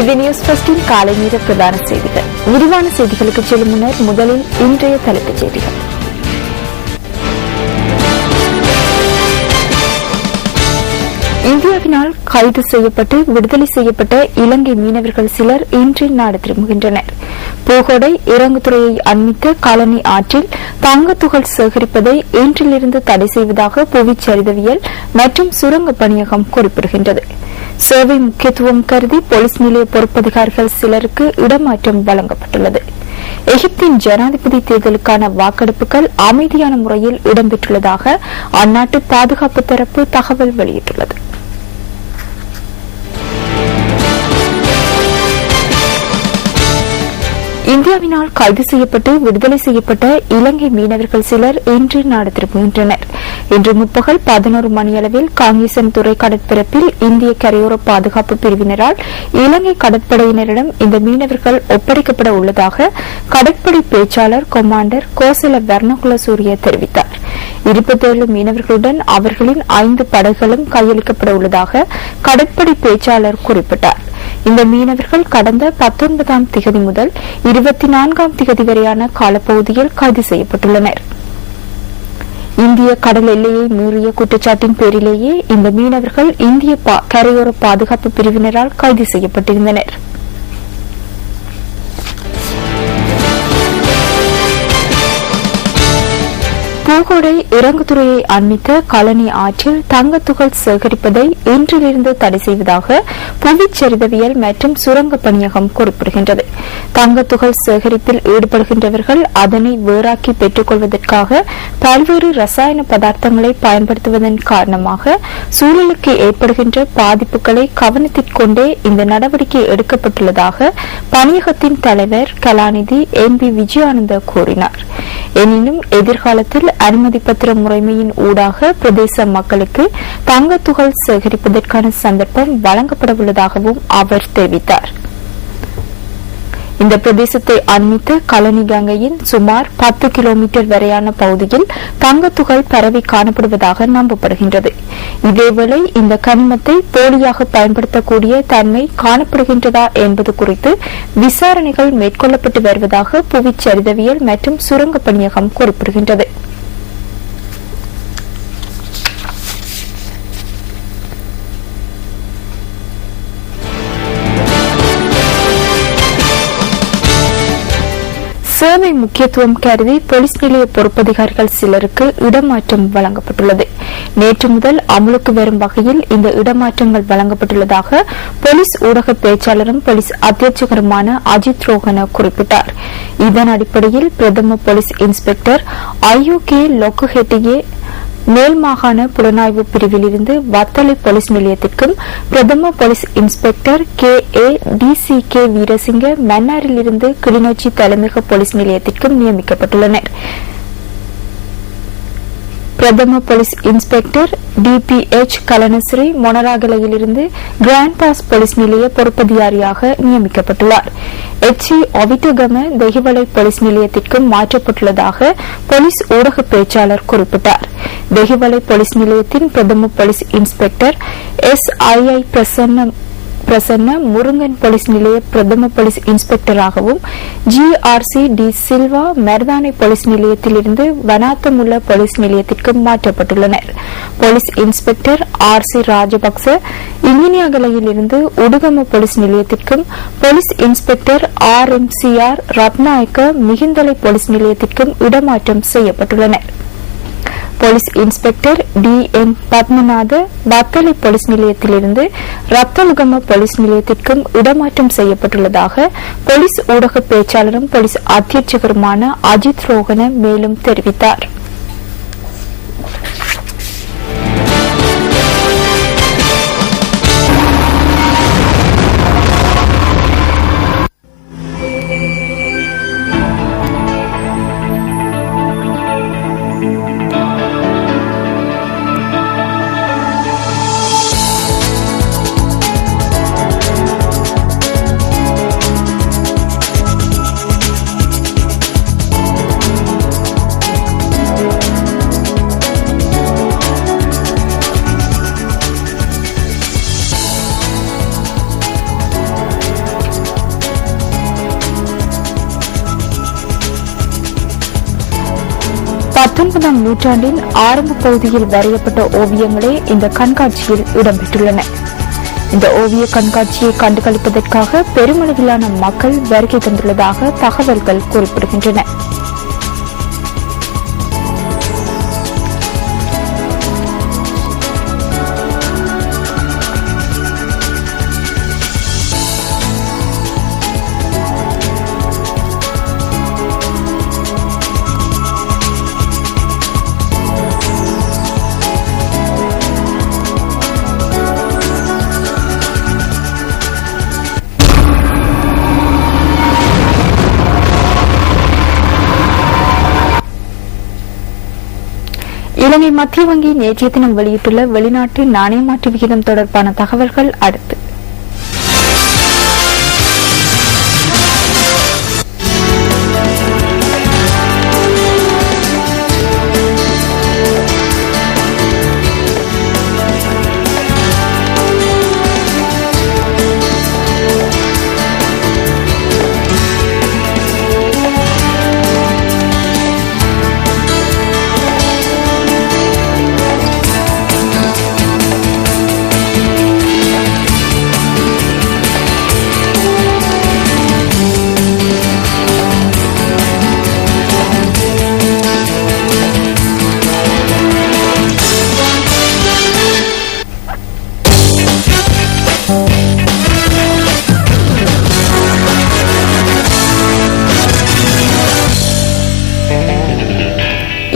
இது நியூஸ் ஃபர்ஸ்டின் காலை நேர பிரதான செய்திகள். விரிவான செய்திகளுக்கு செல்லும் முன்னர் முதலில் இன்றைய தலைப்புச் செய்திகள். இந்தியாவினால் கைது செய்யப்பட்டு விடுதலை செய்யப்பட்ட இலங்கை மீனவர்கள் சிலர் இன்று நாடு திரும்புகின்றனர். பூகோடை இறங்குதுறையை அண்மித்த காலனி ஆற்றில் தங்கத்துகள் சேகரிப்பதை இன்றிலிருந்து தடை செய்வதாக புவிச்சரிதவியல் மற்றும் சுரங்க பணியகம் குறிப்பிடுகின்றது. சேவை முக்கியத்துவம் கருதி போலீஸ் நிலைய பொறுப்பதிகாரிகள் சிலருக்கு இடமாற்றம் வழங்கப்பட்டுள்ளது. எகிப்தின் ஜனாதிபதி தேர்தலுக்கான வாக்கெடுப்புகள் அமைதியான முறையில் இடம்பெற்றுள்ளதாக அந்நாட்டு பாதுகாப்பு தரப்பு தகவல் வெளியிட்டுள்ளது. இந்தியாவினால் கைது செய்யப்பட்டு விடுதலை செய்யப்பட்ட இலங்கை மீனவர்கள் சிலர் இன்று நாடு திரும்புகின்றனர். இன்று முற்பகல் 11 மணியளவில் காங்கேசன் துறை கடற்பரப்பில் இந்திய கரையோர பாதுகாப்பு பிரிவினரால் இலங்கை கடற்படையினரிடம் இந்த மீனவர்கள் ஒப்படைக்கப்பட உள்ளதாக கடற்படை பேச்சாளர் கொமாண்டர் கோசல வர்ணகுல சூரிய தெரிவித்தார். 27 மீனவர்களுடன் அவர்களின் 5 படகுகளும் கையளிக்கப்பட உள்ளதாக கடற்படை பேச்சாளர் குறிப்பிட்டார். இந்த மீனவர்கள் கடந்த 19ஆம் திகதி முதல் 24ஆம் திகதி வரையான காலப்பகுதியில் கைது செய்யப்பட்டுள்ளனர். இந்திய கடல் எல்லையை மீறிய குற்றச்சாட்டின் பேரிலேயே இந்த மீனவர்கள் இந்திய கரையோர பாதுகாப்பு பிரிவினரால் கைது செய்யப்பட்டிருந்தனர். பூகோடை இறங்குதுறையை அண்மித்த காலனி ஆற்றில் தங்கத்துகள் சேகரிப்பதை இன்றிலிருந்து தடை செய்வதாக புவிச்சரிதவியல் மற்றும் சுரங்க பணியகம் குறிப்பிடுகின்றது. தங்கத்துகள் சேகரிப்பில் ஈடுபடுகின்றவர்கள் அதனை வேறாக்கி பெற்றுக் கொள்வதற்காக பல்வேறு ரசாயன பதார்த்தங்களை பயன்படுத்துவதன் காரணமாக சூழலுக்கு ஏற்படுகின்ற பாதிப்புகளை கவனத்திற்கொண்டே இந்த நடவடிக்கை எடுக்கப்பட்டுள்ளதாக பணியகத்தின் தலைவர் கலாநிதி MP விஜயானந்த கூறினார். எனினும் எதிர்காலத்தில் அனுமதி பத்திர முறைமையின் ஊடாக பிரதேச மக்களுக்கு தங்கத்துகள் சேகரிப்பதற்கான சந்தர்ப்பம் வழங்கப்பட உள்ளதாகவும் அவர் தெரிவித்தார். இந்த பிரதேசத்தை அண்மித்த கலனி கங்கையின் சுமார் 10 கிலோமீட்டர் வரையான பகுதியில் தங்கத்துகள் பரவி காணப்படுவதாக நம்பப்படுகின்றது. இதேவேளை இந்த கனிமத்தை போலியாக பயன்படுத்தக்கூடிய தன்மை காணப்படுகின்றதா என்பது குறித்து விசாரணைகள் மேற்கொள்ளப்பட்டு வருவதாக புவிச்சரிதவியல் மற்றும் சுரங்க பணியகம் குறிப்பிடுகின்றது. சேவை முக்கியத்துவம் கருதி போலீஸ் நிலைய பொறுப்பதிகாரிகள் சிலருக்கு இடமாற்றம் வழங்கப்பட்டுள்ளது. நேற்று முதல் அமலுக்கு வரும் வகையில் இந்த இடமாற்றங்கள் வழங்கப்பட்டுள்ளதாக போலீஸ் ஊடக பேச்சாளரும் போலீஸ் அத்தியட்சகருமான அஜித் ரோஹன குறிப்பிட்டார். இதன் அடிப்படையில் பிரதம போலீஸ் இன்ஸ்பெக்டர் IUK லொக்குஹெட்டியே மேல் மாகாண புலனாய்வு பிரிவிலிருந்து வத்தளை போலீஸ் நிலையத்திற்கும் பிரதம police inspector KA DCK Weerasinghe மன்னாரிலிருந்து கிளிநொச்சி தலைமையக போலீஸ் நிலையத்திற்கும் நியமிக்கப்பட்டுள்ளனர். பிரதம போலீஸ் இன்ஸ்பெக்டர் DPH கலனஸ்ரீ மொனராகலையிலிருந்து கிராண்ட் பாஸ் போலீஸ் நிலைய பொறுப்பதிகாரியாக நியமிக்கப்பட்டுள்ளார். HE ஒவிட்டகம தெஹிவளை போலீஸ் நிலையத்திற்கும் மாற்றப்பட்டுள்ளதாக போலீஸ் ஊடக பேச்சாளர் குறிப்பிட்டார். தெஹிவளை போலீஸ் நிலையத்தின் பிரதம police inspector SII Prasanna Murunkan police நிலைய பிரதம போலீஸ் இன்ஸ்பெக்டராகவும் GRC டி சில்வா மருதானை போலீஸ் நிலையத்திலிருந்து வனாத்தமுள்ள போலீஸ் நிலையத்திற்கு மாற்றப்பட்டுள்ளனர். போலீஸ் இன்ஸ்பெக்டர் RC ராஜபக்ச இங்கினியகலையிலிருந்து உடுகம போலீஸ் நிலையத்திற்கும் police inspector RMCR Ratnayake மிகுந்தலை police நிலையத்திற்கும் இடமாற்றம் செய்யப்பட்டுள்ளனர். Police inspector DN Padmanabha Wattala police நிலையத்திலிருந்து ரத்தலுகம போலீஸ் நிலையத்திற்கும் இடமாற்றம் செய்யப்பட்டுள்ளதாக போலீஸ் ஊடக பேச்சாளரும் போலீஸ் அத்தியட்சகருமான அஜித் ரோஹன மேலும் தெரிவித்தார். 19ஆம் நூற்றாண்டின் ஆரம்ப பகுதியில் வரையப்பட்ட ஓவியங்களே இந்த கண்காட்சியில் இடம்பெற்றுள்ளன. இந்த ஓவிய கண்காட்சியை கண்டுகளிப்பதற்காக பெருமளவிலான மக்கள் வருகை தந்துள்ளதாக தகவல்கள் குறிப்பிடுகின்றன. இலங்கை மத்திய வங்கி நேற்றைய தினம் வெளியிட்டுள்ள வெளிநாட்டு நாணய மாற்று விகிதம் தொடர்பான தகவல்கள் அடுத்து.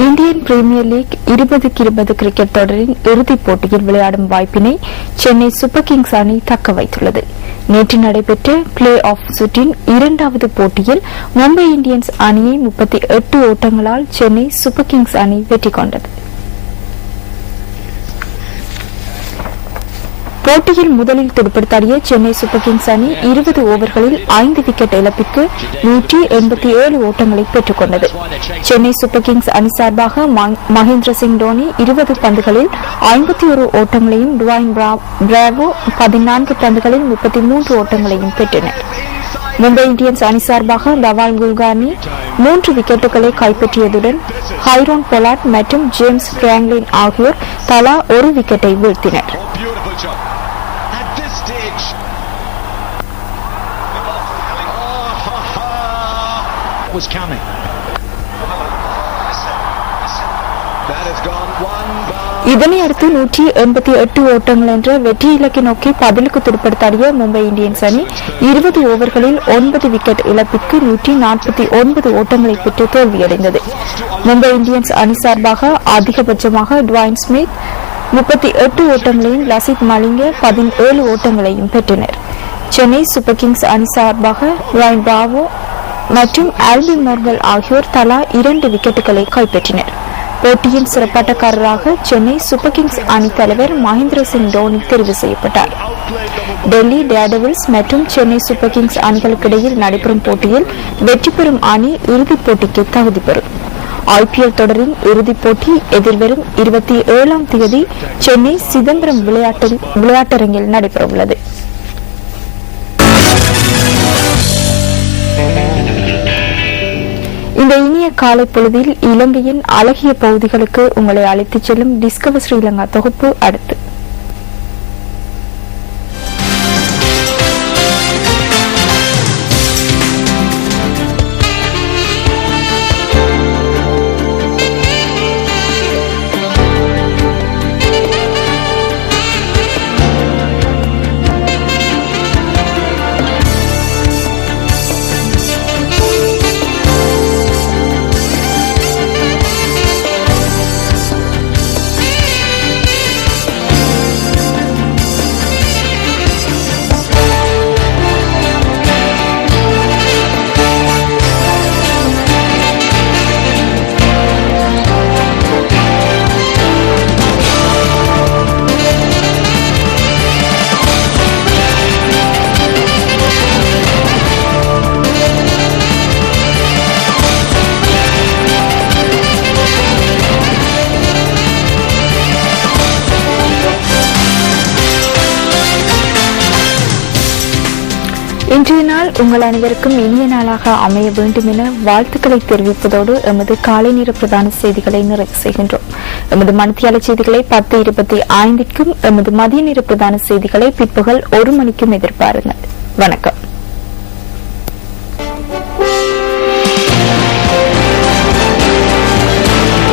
இந்தியன் பிரீமியர் லீக் 20-20 கிரிக்கெட் தொடரின் இறுதிப் போட்டியில் விளையாடும் வாய்ப்பினை சென்னை சூப்பர் கிங்ஸ் அணி தக்க வைத்துள்ளது. நேற்று நடைபெற்ற பிளே ஆஃப் சுற்றின் இரண்டாவது போட்டியில் மும்பை இந்தியன்ஸ் அணியை 38 ஓட்டங்களால் சென்னை சூப்பர் கிங்ஸ் அணி வெற்றி கொண்டது. போட்டியில் முதலில் துடுப்படுத்தாடிய சென்னை சூப்பர் கிங்ஸ் அணி 20 ஓவர்களில் 5 விக்கெட் இழப்பிற்கு 187 ஓட்டங்களை பெற்றுக் கொண்டது. சென்னை சூப்பர் கிங்ஸ் அணி சார்பாக மகேந்திர சிங் தோனி 20 பந்துகளில் 51 ஓட்டங்களையும், டுவைன் பிராவோ 14 பந்துகளில் 33 ஓட்டங்களையும் பெற்றனர். மும்பை இந்தியன்ஸ் அணி சார்பாக தவால் குல்கார்னி 3 விக்கெட்டுகளை கைப்பற்றியதுடன் ஹைரோன் பொலாட் மற்றும் ஜேம்ஸ் பிராங்க்லின் ஆகியோர் தலா ஒரு விக்கெட்டை வீழ்த்தினர். இதனை அடுத்து 188 ஓட்டங்கள் என்ற வெற்றி இலக்கை நோக்கி பதிலுக்கு துடுப்படுத்தாடிய மும்பை இந்தியன்ஸ் அணி 20 ஓவர்களில் 9 விக்கெட் இழப்பிற்கு 149 ஓட்டங்களை பெற்று தோல்வியடைந்தது. மும்பை இந்தியன்ஸ் அணி சார்பாக அதிகபட்சமாக டுவைன் ஸ்மித் 38 ஓட்டங்களையும், லசித் மலிங்க 17 ஓட்டங்களையும் பெற்றனர். சென்னை சூப்பர் கிங்ஸ் அணி சார்பாக டுவைன் பிராவோ மற்றும் ஆல்பி மோர்கல் ஆகியோர் தலா 2 விக்கெட்டுகளை கைப்பற்றினர். போட்டியின் சிறப்பாட்டக்காரராக சென்னை சூப்பர் கிங்ஸ் அணி தலைவர் மகேந்திர சிங் தோனி தெரிவு செய்யப்பட்டார். டெல்லி டேர்டெவில்ஸ் மற்றும் சென்னை சூப்பர் கிங்ஸ் அணிகளுக்கிடையில் நடைபெறும் போட்டியில் வெற்றி பெறும் அணி இறுதிப் போட்டிக்கு தகுதி பெறும். IPL தொடரின் இறுதிப் போட்டி எதிர்வரும் 27ஆம் தேதி சென்னை சிதம்பரம் விளையாட்டரங்கில் நடைபெறவுள்ளது. இந்த இனிய காலை பொழுதில் இலங்கையின் அழகிய பகுதிகளுக்கு உங்களை அழைத்துச் செல்லும் டிஸ்கவர் ஸ்ரீலங்கா தொகுப்பு அடுத்து. இன்றைய நாள் உங்கள் அனைவருக்கும் இனிய நாளாக அமைய வேண்டும் என வாழ்த்துக்களை தெரிவிப்பதோடு எமது காலை நேர பிரதான செய்திகளை நிறைவு செய்கின்றோம். எமது மணித்தியால செய்திகளை 10:25க்கும் எமது மதிய நேர பிரதான செய்திகளை பிற்பகல் 1 மணிக்கும் எதிர்பாருங்கள். வணக்கம்.